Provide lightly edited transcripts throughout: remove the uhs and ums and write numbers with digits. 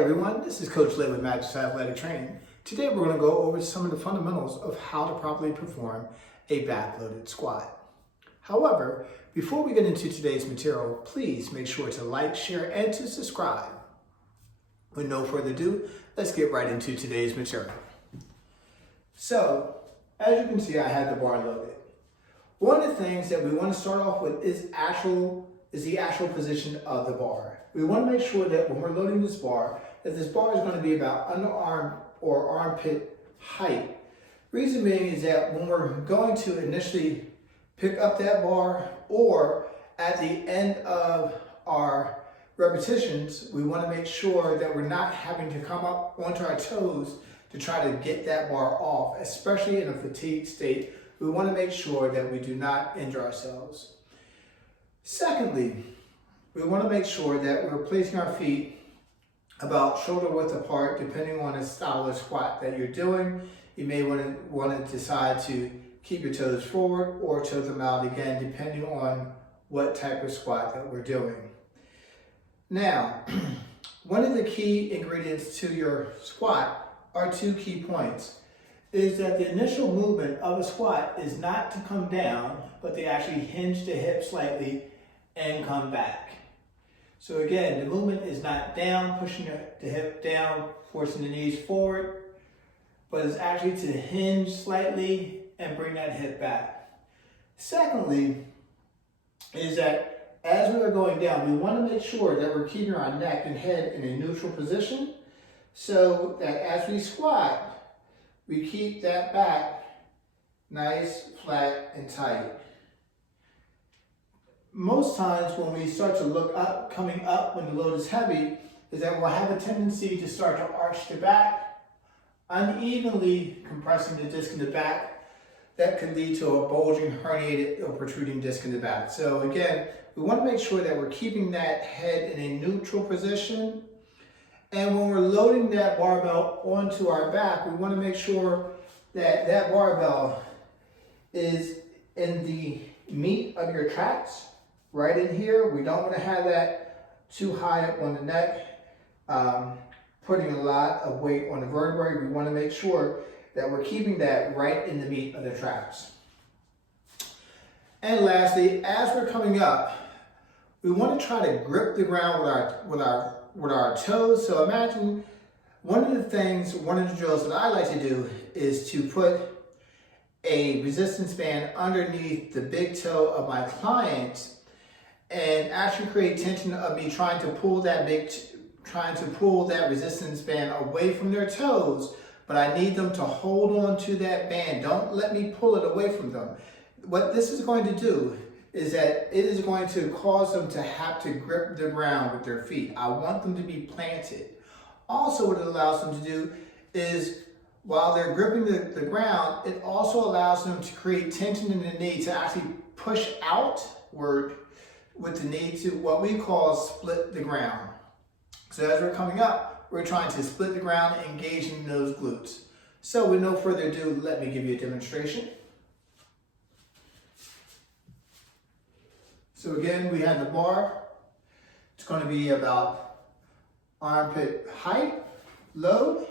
everyone, this is Coach Lay with Magic's Athletic Training. Today we're going to go over some of the fundamentals of how to properly perform a back-loaded squat. However, before we get into today's material, please make sure to like, share, and to subscribe. With no further ado, let's get right into today's material. So, as you can see, I have the bar loaded. One of the things that we want to start off with is the actual position of the bar. We want to make sure that when we're loading this bar, that this bar is going to be about underarm or armpit height. Reason being is that when we're going to initially pick up that bar or at the end of our repetitions, we want to make sure that we're not having to come up onto our toes to try to get that bar off, especially in a fatigued state. We want to make sure that we do not injure ourselves. Secondly, we want to make sure that we're placing our feet about shoulder width apart, depending on the style of squat that you're doing. You may want to decide to keep your toes forward or toe them out again, depending on what type of squat that we're doing. Now, one of the key ingredients to your squat are two key points. Is that the initial movement of a squat is not to come down, but to actually hinge the hip slightly and come back. So again, the movement is not down, pushing the hip down, forcing the knees forward, but it's actually to hinge slightly and bring that hip back. Secondly, is that as we are going down, we want to make sure that we're keeping our neck and head in a neutral position so that as we squat, we keep that back nice, flat, and tight. Most times when we start to look up, coming up when the load is heavy, is that we'll have a tendency to start to arch the back, unevenly compressing the disc in the back. That can lead to a bulging, herniated, or protruding disc in the back. So again, we want to make sure that we're keeping that head in a neutral position. And when we're loading that barbell onto our back, we want to make sure that that barbell is in the meat of your traps, right in here. We don't want to have that too high up on the neck, putting a lot of weight on the vertebrae. We want to make sure that we're keeping that right in the meat of the traps. And lastly, as we're coming up, we want to try to grip the ground with our toes. So imagine one of the drills that I like to do is to put a resistance band underneath the big toe of my client and actually create tension of me trying to pull that resistance band away from their toes, but I need them to hold on to that band. Don't let me pull it away from them. What this is going to do is that it is going to cause them to have to grip the ground with their feet. I want them to be planted. Also, what it allows them to do is, while they're gripping the ground, it also allows them to create tension in the knee to actually push outward with the knee to what we call split the ground. So as we're coming up, we're trying to split the ground, engaging those glutes. So with no further ado, let me give you a demonstration. So again, we have the bar. It's going to be about armpit height, load.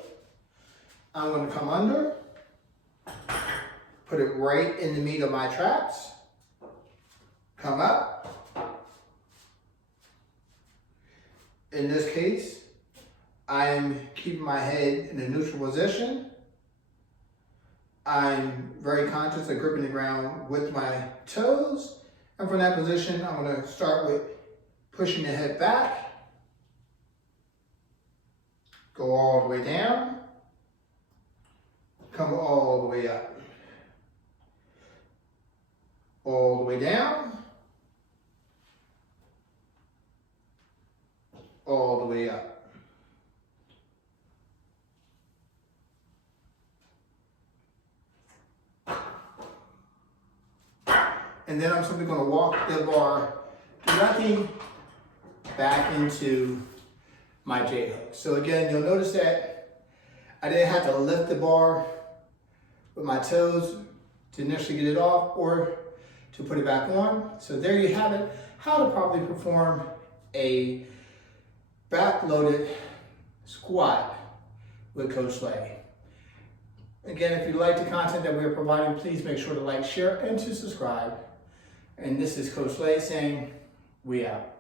I'm going to come under, put it right in the meat of my traps, come up. In this case, I'm keeping my head in a neutral position. I'm very conscious of gripping the ground with my toes. And from that position, I'm going to start with pushing the head back, go all the way down, come all the way up, all the way down, all the way up. And then I'm simply going to walk the bar directly back into my J hook. So again, you'll notice that I didn't have to lift the bar with my toes to initially get it off or to put it back on. So there you have it, how to properly perform a back-loaded squat with Coach Lay. Again, if you like the content that we are providing, please make sure to like, share, and to subscribe. And this is Coach Lay saying, we out.